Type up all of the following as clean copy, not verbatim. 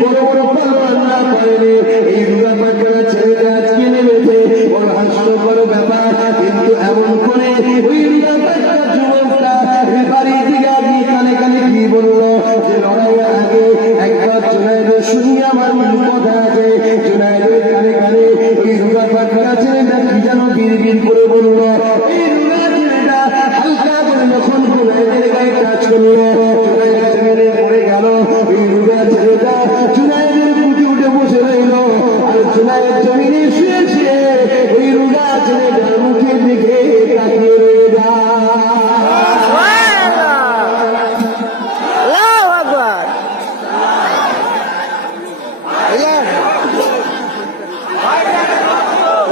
বড় বড় পাল্লা করে এই দুর্গা ছেলেরা আজকে নেমেছে বড় হাস্যকর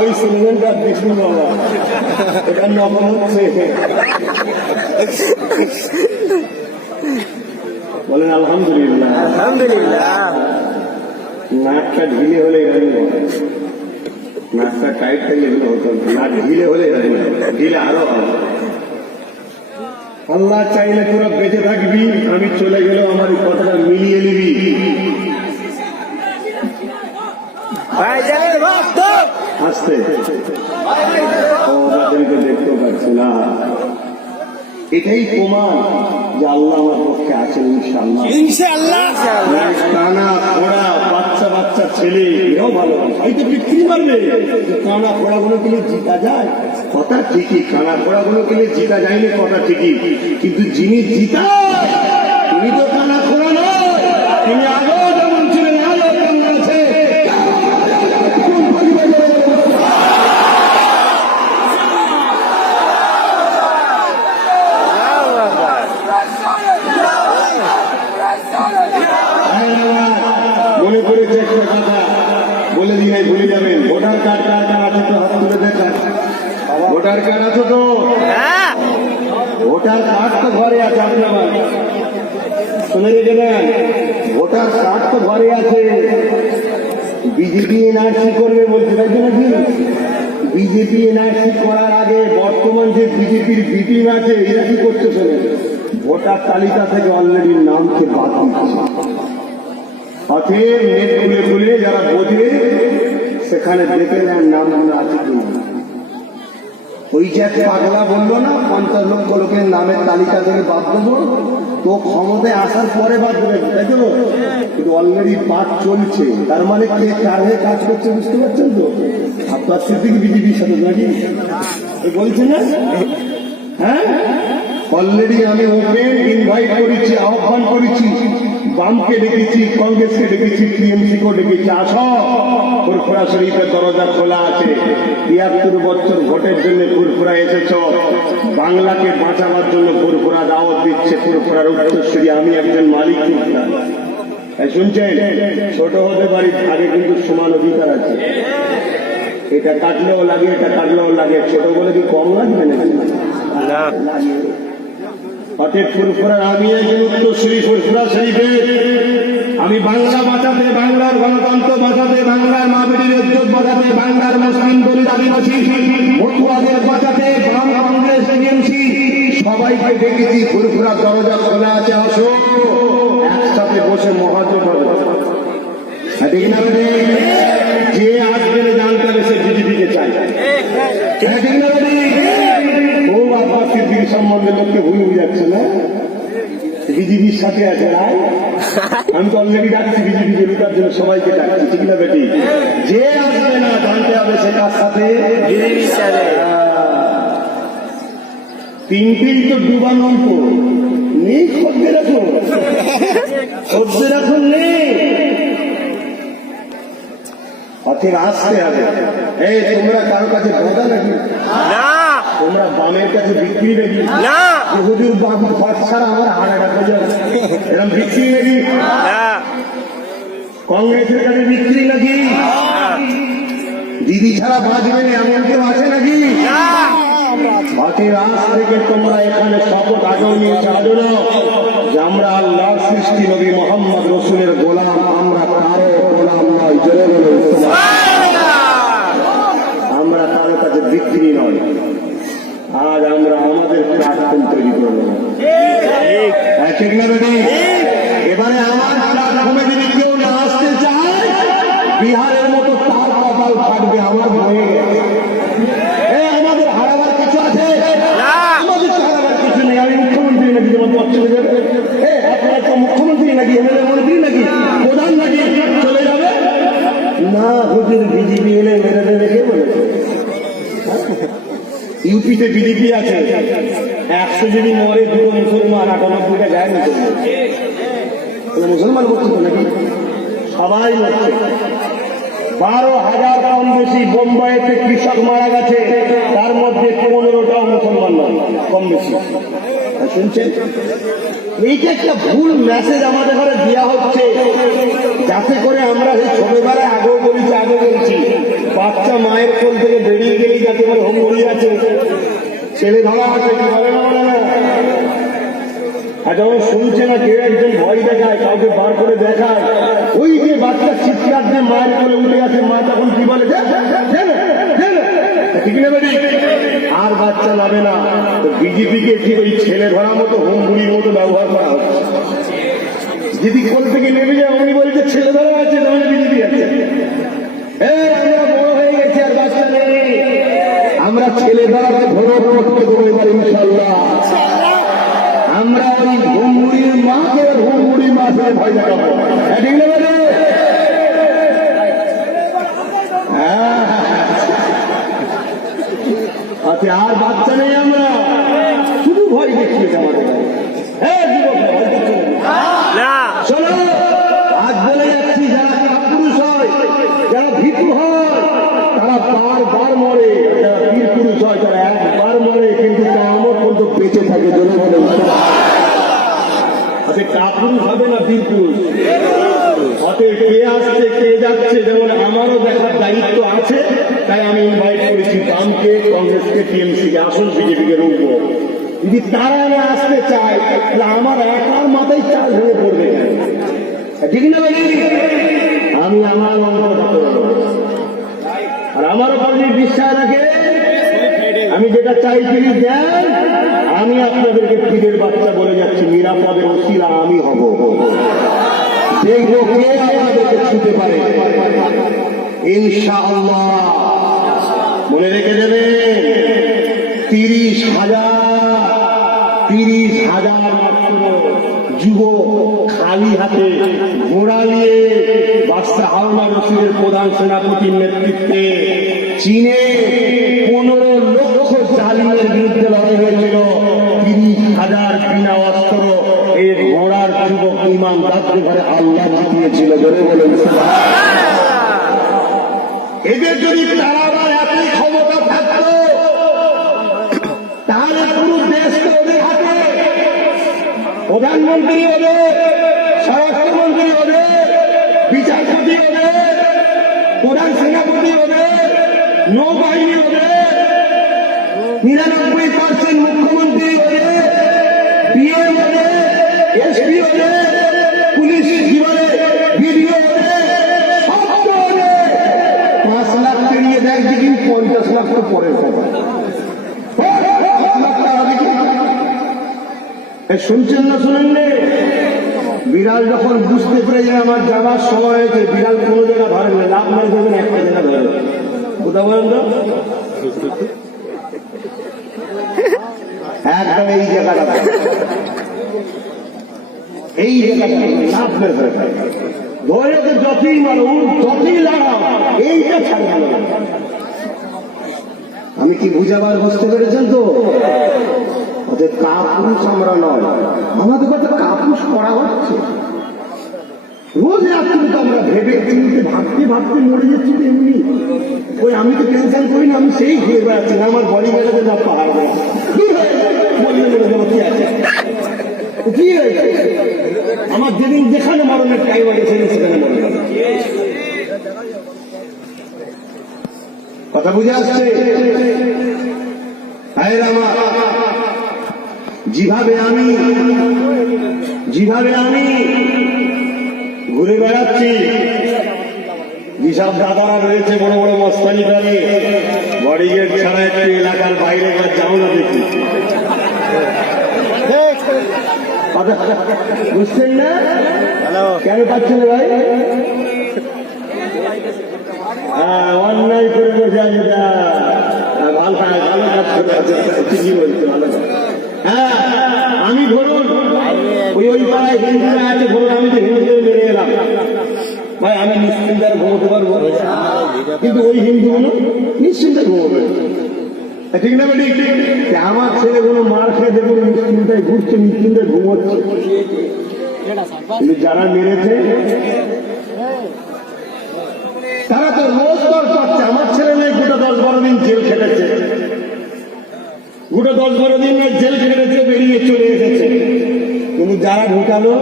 ওই সিনেমাটা দেখুন বাবা, এটা নকল হচ্ছে। বলেন আলহামদুলিল্লাহ। আলহামদুলিল্লাহ। নাকটা ঢিলে হলে নাকটা টাইট থাকলে এগুলো হতো, নাক ঢিলে হলে ঢিলে আরো হবে। আল্লাহ চাইলে তোরা বেঁচে থাকবি, আমি চলে গেলেও আমার এই কথাটা মিলিয়ে নিবি। আসতে দেখতেও পাচ্ছি না, এটাই প্রমাণ যে আল্লাহ আমার পক্ষে আছেন ইনশাআল্লাহ। কানা ঘোড়া বাচ্চা বাচ্চা ছেলে এরাও ভালো, হয়তো বিক্রি মারবে। কানা ঘোড়া গুলো কিনে জিতা যায়, কথা ঠিকই। কানা ঘোড়া গুলো কিনে জিতা যায়নি, কথা ঠিকই। কিন্তু যিনি জিতা তিনি তো কানা ঘোড়া নয়, তিনি আগেও যেমন ছিলেন আরো কেমন আছে। মনে করেছে একটা কথা বলে দিই, নাই ভুলে যাবেন। ভোটার কার্ড কার কার আছে তো হাত তুলে দেখা। ভোটার কার্ড আছে তো? ভোটার কার্ড তো ঘরে আছে আপনার, শুনে রেখে দেন। ভোটার কার্ড তো ঘরে আছে। বিজেপি এনআরসি করবে বলছে, তাই তো নাকি? বিজেপি এনআরসি করার আগে বর্তমান যে বিজেপির বিপিন আছে, এরা কি করছে শোনে, ভোটার তালিকা থেকে অলরেডি নামকে বাদ দিচ্ছে। অতএব নেট খুলে খুলে যারা বোঝে সেখানে দেখে নেন নাম আছে কিনা। ওই যে পাগলা বললো না 50 লক্ষ লোকের নামের তালিকা থেকে বাদ দেবো, তো ক্ষমতায় আসার পরে বাদ দেবে, তাই তো? কিন্তু অলরেডি বাদ চলছে। তার মানে কে কার হয়ে কাজ করছে বুঝতে পারছেন তো? আপনার সিদ্দিক বিজেপির সাথে নাকি বলছে না? হ্যাঁ, অলরেডি আমি ওপেন ইনভাইট করেছি, আহ্বান করেছি। বামকে ডেকেছি, কংগ্রেসকে ডেকেছি, টিএমসিকেও ডেকেছি। আসো, ফুরফুরা শরীফের দরজা খোলা আছে। ৭৩ বছর ভোটের জন্য ফুরফুরা এসেছ, বাংলাকে বাঁচাবার জন্য ফুরফুরা দাওয়াত দিচ্ছে। ফুরফুরার উত্তরসূরি আমি একজন মালিক। শুনছেন? ছোট হতে পারি, আগে কিন্তু সমান অধিকার আছে। এটা কাটলেও লাগে, এটা কাটলেও লাগে। ছোট বলে কি কম লাগবে না? অতএব ফুরফুরার আমি একজন উত্তরসূরি ফুরফুরা শরীফে। আমি বাংলা বাঁচাতে, বাংলার গণতন্ত্র বাঁচাতে, বাংলার মা বেটির ইজ্জত বাঁচাতে, বাংলার মুসলিম দলিত আদিবাসী ভোটুয়াদের বাঁচাতে বাম, কংগ্রেস, টিএমসি সবাইকে ডেকেছি। ফুরফুরার দরজা খোলা আছে, আসো, একসাথে বসে মহাজোট হবে। যে আসবে জানতে হবে সে বিজেপিকে চাই। খুব আপনার সিদ্দিক সম্বন্ধে লোককে ভুল বুঝাচ্ছে না, বিজেপির সাথে আছে। আমি তো অলরেডি ডাকছি বিজেপি জড়িতার জন্য, সবাইকে ডাকছি, ঠিক না বেটি? যে আসবে না জানতে হবে সে কার সাথে। তিনটিই তো ডুবানো নেই, খদ্দের এখন, খদ্দের এখন নেই। অথের আসতে হবে। এই তোমরা কারো কাছে বাধা নাকি? তোমরা বামের কাছে বিক্রি নাকি? হুজুর বাম ঘর ছাড়া আমার হাড়াটা বোঝা এরকম বিক্রি নাকি? কংগ্রেসের কাছে বিক্রি নাকি? দিদি ছাড়া বাঁচবে এমন কেউ আছে নাকি? বাকির আজ থেকে তোমরা এখানে শপথ আগেও নিয়ে চালো না যে আমরা আল্লাহ সৃষ্টি নবী মোহাম্মদ রসুলের গোলাম, আমরা কারো গোলাম নয়। জোরে বলে আমরা কারো কাছে বিক্রি নয়। আজ আমরা আমাদের প্ল্যাটফর্ম তৈরি করবো। এবারে আমার প্ল্যাটফর্মে যদি কেউ না আসতে চায়, বিহারের মতো তার কপাল থাকবে। আমার ভয়ে গেছে, আমাদের হারাবার কিছু আছে? আমাদের তো হারাবার কিছু নেই। আমি মুখ্যমন্ত্রী নাকি যেমন চলে যাবে? আপনারা তো মুখ্যমন্ত্রী নাকি, এমএলএ মন্ত্রী নাকি, প্রধান নাকি চলে যাবে না? হুজুর বিজেপি এলে মেরে দেবে কে বলেছে? ইউপিতে বিজেপি আছে, 100 যদি মরে 2 মুসলমান, 98টা গায়ে মুসলমান করছে তো নাকি? সবাই মরছে। 12,000 কম বেশি বোম্বাইতে কৃষক মারা গেছে, তার মধ্যে 15টাও মুসলমান নয়, কম বেশি। শুনছেন? এইটা একটা ভুল মেসেজ আমাদের ঘরে দেওয়া হচ্ছে, যাতে করে আমরা ছোটবেলায় আগেও বলেছি, বাচ্চা মায়ের স্কুল থেকে বেরিয়ে গেলেই যাতে আমার হোমগুলি আছে, ছেলে ধরা আছে, কি বলে না বলে না? আর যখন শুনছে না কেউ একজন ভয় দেখায়, কাউকে বার করে দেখায়, ওই যে বাচ্চা চিৎকার দিয়ে মায়ের কোলে উঠে আছে, মা তখন কি বলে, ঠিক না বেরি? আর বাচ্চা নামে না। তো বিজেপিকে ঠিক ওই ছেলে ধরার মতো হোমগুলির মতো ব্যবহার করা হচ্ছে। যদি কোল থেকে নেমে যায় উনি বলছে ছেলে ধরা আছে, তাহলে বিজেপি আছে। আমরা বড় হয়ে গেছি, আর বাচ্চা নেই। আমরা ছেলে ধরাকে ধরে করতে দেবো এবার ইনশাল্লাহ। আমরা ওই ঘুমুড়ির মাকে ঘুমুড়ির মাকে ভয় দেখাবো, ঠিক না বলে? আচ্ছা, আর বাচ্চা নেই, আমরা শুধু ভয় দেখিয়েছি আমাদের। হ্যাঁ যুবক, চলো আজ বলে যাচ্ছি, যারা কাপুরুষ হয়, যারা ভীতু হয়, তারা বারবার মরে। যারা বীর পুরুষ হয় তারা একবার মরে, কিন্তু আমার পর্যন্ত বেঁচে থাকে। জন্য বলে আচ্ছা, কাপুরুষ হবে না বীর পুরুষ। অতএব কে আসছে কে যাচ্ছে, যেমন আমারও দেখার দায়িত্ব আছে। তাই আমি ইনভাইট করেছি বামকে, কংগ্রেসকে, টিএমসিকে, আসুন বিজেপিকে রুখব। যদি তারা না আসতে চায় তাহলে আমার একার মাথায় চাল হয়ে পড়বে, ঠিক না বলি? আমি আমার অঙ্কটা করবো, আর আমার উপর যদি বিশ্বাস রাখে, আমি যেটা চাই তিনি দেন। আমি আপনাদেরকে পীরের বাচ্চা বলে যাচ্ছি, নিরাপদের ওসিলা আমি হব। দেখবো কে আমাদেরকে ছুতে পারে, ইনশাআল্লাহ। মনে রেখে দেবেন, 30,000 যুবক খালি হাতে ঘোড়া নিয়ে বাদশা হারুন রশিদের প্রধান সেনাপতির নেতৃত্বে চীনে 15 লক্ষ জালিমের বিরুদ্ধে লড়াই হয়েছিল। 30,000 বিনা অস্ত্র এই ঘোড়ার যুবক ইমাম রাত্রে ঘরে আল্লাহ জিতিয়েছিল। বলে বলেন, এদের যদি তারা এতই ক্ষমতা থাকতো তাহলে পুরো দেশকে ওদের হাতে, প্রধানমন্ত্রী ওদের, স্বরাষ্ট্রমন্ত্রী ওদের, বিচারপতি ওদের, প্রধান সেনাপতি ওদের, নৌবাহিনী ওদের, 99% মুখ্যমন্ত্রী ওদের, পিএম ওদের, এসপি ওদের, পুলিশ জীবনে ভিডিও ওদের, সব ওদের। 5 লাখ পেরিয়ে দেখ দেখি 50 লাখ তো পরে শুনছেন না? শুনেন নে? বিড়াল যখন বুঝতে পেরে যে আমার যাওয়ার সময় হয়েছে, বিড়াল কোনো জায়গা ধরে না, লাভ মারি দেবেন একটা জায়গা ধরে। কোথা বলেন তো? একদম এই জায়গাটা, এই জায়গাটা লাভ মেরে ধরে ধরে তো যতই মারো, যতই লাগাও, এইটা ছাড়া। আমি কি বুঝাবার বুঝতে পেরেছেন তো? ওদের কাপুরুষ আমরা নয়, আমাদের কথা কাপুরুষ করা হচ্ছে। রোজ রাত্রি তো আমরা ভেবে চিনতে ভাবতে ভাবতে মরে যাচ্ছি। এমনি ওই আমি তো টেনশন করি না, আমি সেই ঘুরে বেড়াচ্ছি না, আমার বডি বেড়াতে না পাহাড় কি আছে, কি হয়েছে? আমার যেদিন যেখানে মরণের টাইম আছে সেখানে মরণ। কথা বুঝে আসছে? যেভাবে আমি ঘুরে বেড়াচ্ছি, যেসব দাদারা রয়েছে বড় বড় মস্তানি করে, বডিগার্ড ছাড়া একটু এলাকার বাইরে যাও না দেখি। বুঝছেন না? কেন পাচ্ছেন ভাই? হ্যাঁ, অন্যায় করে বসে আছে, ভালো কাজ করে আছে, ঠিকই বলছে, ভালো। হ্যাঁ, আমি ধরুন ওই পাড়ায় হিন্দুরা আছে, ধরুন আমি তো হিন্দুদের মেরে এলাম, ভাই আমি নিশ্চিন্তে আর ঘুমোতে পারবো, কিন্তু ওই হিন্দুগুলো নিশ্চিন্তে ঘুমোবে, ঠিক না? ঠিক। আমার ছেলেগুলো মার খেয়ে দেখুন নিশ্চিন্তায় ঘুরছে, নিশ্চিন্তে ঘুমোচ্ছে, কিন্তু যারা মেরেছে তারা তো রোজ দর পাচ্ছে। আমার ছেলে মেয়ে গোটা 10-12 দিন জেল খেটেছে, গোটা 10-12 দিন জেল খেটেছে, বেরিয়ে চলে এসেছে। কিন্তু যারা ঢুকালো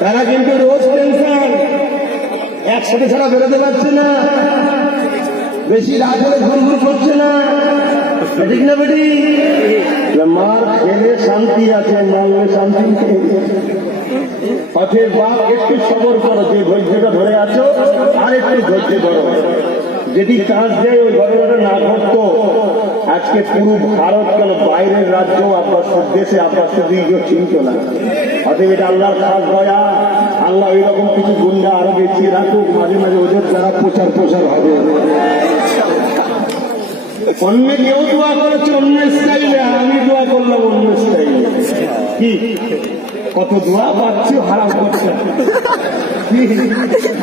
তারা কিন্তু রোজ টেনশন, একসাথে ছাড়া বেরোতে পারছে না, বেশি রাত হলে ঘুরঘুর করছে না, ঠিক না বেটি? মার খেলে শান্তি আছে, মারলে শান্তি নেই। অথের বাপ একটু সবর করো, যে ধৈর্যটা ধরে আছো আর একটু ধৈর্য ধরো। যদি চান্স দেয় ওই ঘটনাটা না ঘটতো, আজকে পুরো ভারত কেন বাইরের রাজ্য আব্বাস দেশে আব্বাসকে দীর্ঘ চিনত না। অতএব এটা আল্লাহর খাস দয়া। আল্লাহ ওই রকম কিছু গুন্ডা আরো বেঁচিয়ে রাখুক, মাঝে মাঝে ওদের দ্বারা প্রচার প্রসার হবে। অন্য কেউ দোয়া করেছে অন্য স্টাইলে, আমি দোয়া করলাম অন্য স্টাইলে। কি কত দোয়া পাচ্ছি, হারাম করছে।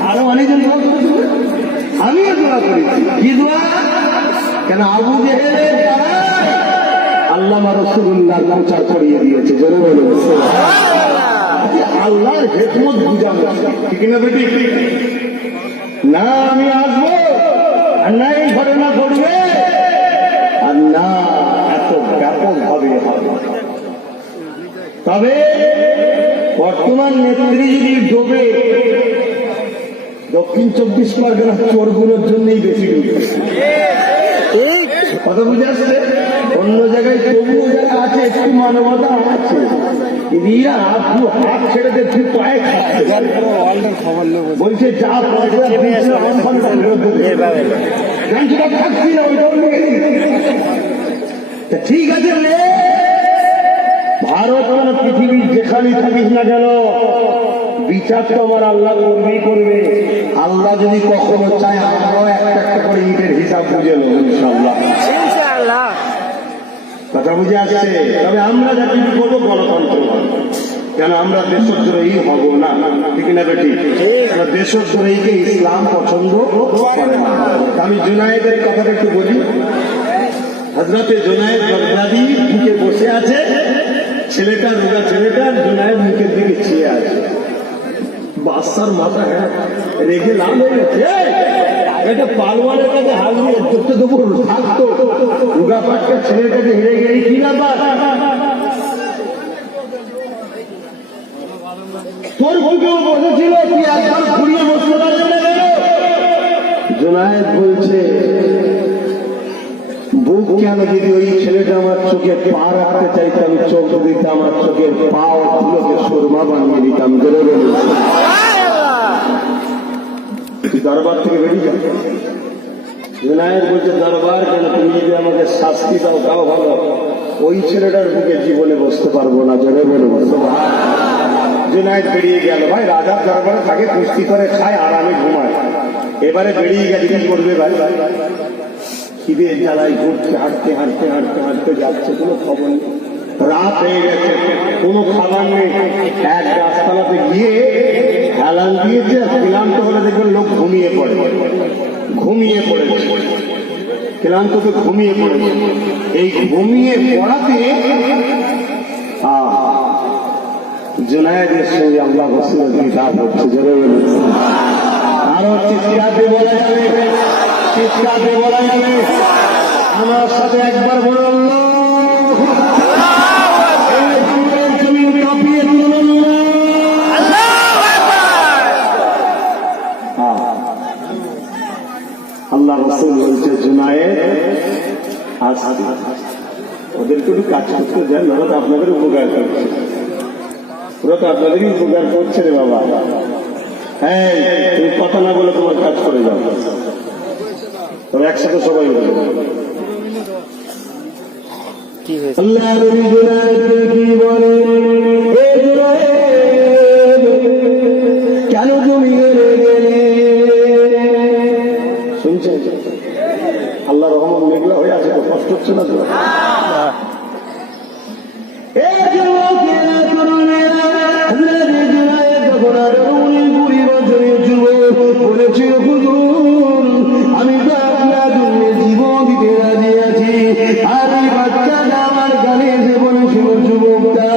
আরো অনেকজন দোয়া করেছে, আমিও দোয়া করেছি। কি দোয়া? কেন আবু জেহেলের আল্লামা রাসূলুল্লাহ প্রচার করিয়ে দিয়েছে। জোরে বলো আল্লাহর হিকমত বুঝা যাচ্ছে, ঠিক না বেটি? না আমি আসবো আর না এই ঘটনা ঘটবে, আর না এত ব্যাপক ভাবে হবে। তবে বর্তমান নেত্রী যদি ডোবে, দক্ষিণ 24 পরগনা চোরগুলোর জন্যই বেশি ডুবে। কথা বুঝে আসছে? অন্য জায়গায় তবুও যারা আছে একটু মানবতা আছে, রিয়া আপু হাত ছেড়ে দিয়ে তুই পায়ে খাচ্ছে, বলছে যা পয়সা থাকছি না ওইটাও ঠিক আছে। ভারত মানে পৃথিবীর যেখানেই থাকিস না কেন, বিচার তো আমার আল্লাহ করবেই করবে। আল্লাহ যদি কখনো চায় আমরাও একটা একটা করে ইটের হিসাব বুঝে নেব ইনশাআল্লাহ। কথা বুঝে আসছে? তবে আমরা যা কিছু করবো গণতন্ত্র, কেন আমরা দেশদ্রোহী হব না, ঠিক না বেটি? দেশদ্রোহীকে ইসলাম পছন্দ করে না। আমি জুনায়েদের কথাটা একটু বলি। হযরতে জুনায়েদ বাগদাদী বুকে বসে আছে, ছেলেটা রোগা ছেলেটা জুনায়েদ মুখের দিকে চেয়ে আছে। বাচ্চার মাথা রেখে লাল হয়ে গেছে, এটা পালোয়ানের কাছে হাত নিয়ে ধরতে দেবো থাকতো, রোগা পাটটা ছেলের কাছে হেরে গেলে কি না বা তোর বুকেও বসেছিল, তুই একবার ঘুরিয়ে বসতে পারবে না কেন? জুনায়েদ বলছে বুক কেন, যদি ওই ছেলেটা আমার চোখে পা রাখতে চাইতে আমি চোখ দিতে আমার চোখের পা গুলোকে সুরমা বানিয়ে দিতাম। দরবার থেকে বেরিয়ে যাবে। জুনায়েদ বলছে দরবার কেন, তুমি যদি আমাকে শাস্তি দাও তাও ভালো, ওই ছেলেটার বুকে জীবনে বসতে পারবো না। জোরে বলে জুনায়েদ বেরিয়ে গেল। ভাই রাজার দরবারে থাকে, কুস্তি করে খায়, আরামে ঘুমায়। এবারে বেরিয়ে গেছে, কি করবে ভাই? খিদে জ্বালায় ঘুরছে, হাঁটতে হাঁটতে হাঁটতে হাঁটতে যাচ্ছে, কোনো খবর নেই। রাত হয়ে গেছে, কোনো খাবার নেই। এক গাছতলাতে গিয়ে হেলান দিয়েছে, ক্লান্ত হলে দেখবেন লোক ঘুমিয়ে পড়ে, ঘুমিয়ে পড়েছে, ক্লান্ত তো ঘুমিয়ে পড়েছে। এই ঘুমিয়ে পড়াতে জুনায়েদের সঙ্গে আল্লাহ রাসূলের দিদার হচ্ছে। জোরে বলুন। আরো চিৎকারে বলা যাবে, চিৎকারে বলা যাবে। আমার সাথে একবার বলুন তুমি কাঁপিয়ে তুলুন। আল্লাহ রাসূল বলছে জুনায়েদ আসতে, ওদেরকে একটু কাজ করতে দেন, ওরা তো আপনাদের উপকার করছে, ওরা তো আপনাদেরই উপকার করছে রে বাবা। হ্যাঁ তুমি কথা না বলে তোমার কাজ করে যাও। তবে একসাথে সবাই বলে আল্লাহ নবী জুনায়েদকে কি বলে, কেন তুমি হেরে গেলে? শুনছেন? আল্লাহ রহমান মেঘলা হয়ে আছে, তো কষ্ট হচ্ছে না তো? আমি তো আপনার জন্য জীবন দিতে রাজি আছি, আর এই বাচ্চাটা আমার গানে যে বলেছিল যুবকটা,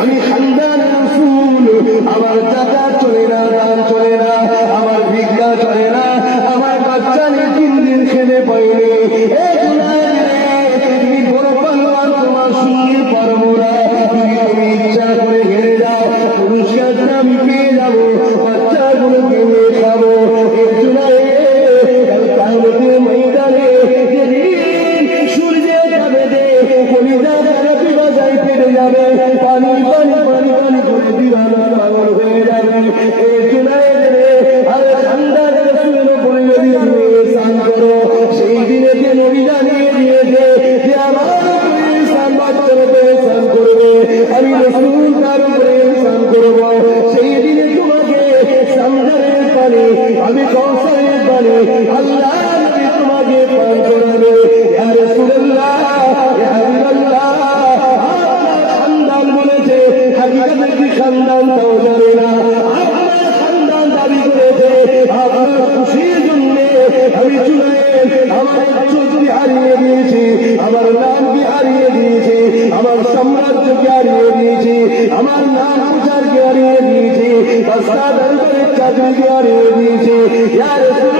আমি খানদান রাসূল, আমার টাকা চলে না, দান চলে না, আমার ভিক্ষা চলে না, আমার বাচ্চা নিয়ে 3 দিন খেতে পাইনি। তুমি বড় পালবান, তোমার সঙ্গে পারবো না, তুমি ইচ্ছা করে হেরে যাও, পুরস্কারটা আমি পেয়ে যাবো। বাচ্চা দিয়েছে ইয়া রাসূলুল্লাহ